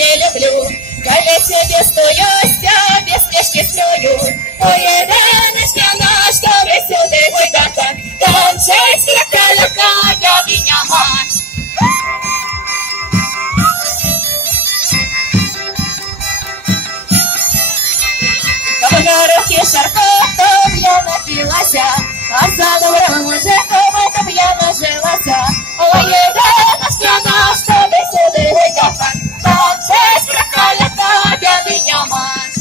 тебе люблю. Я тебе стоюся, без спешки строю. Ой, Іриночка, наш тобі сюди гойдака. Танчить кракалюка, я меня мать. На руки шаркотом я напилася, а за добрым мужиком это б я нажилася. Ой, Іриночка, наш тобі сюди гойдака. Танчить кракалюка, я меня мать.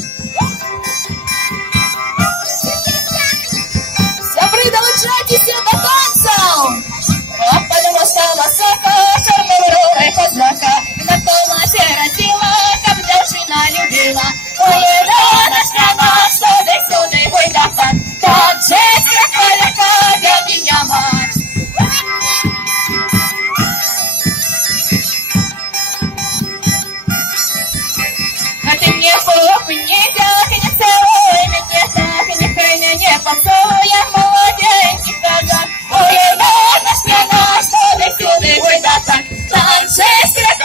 Сябри, долучайтеся до танців! А потому что лосока, шармовая козака, на толмасе родила, как девчина любила. Ой, Іриночка, наш тобі сюди гойдака. Танчить кракалюка, я меня мать. А ты мне хлоп, не так, не целуй меня так, нехай меня поцелуй, я молоденький казак. Ой, Іриночка, наш тобі сюди гойдака. Танчить кракалюка.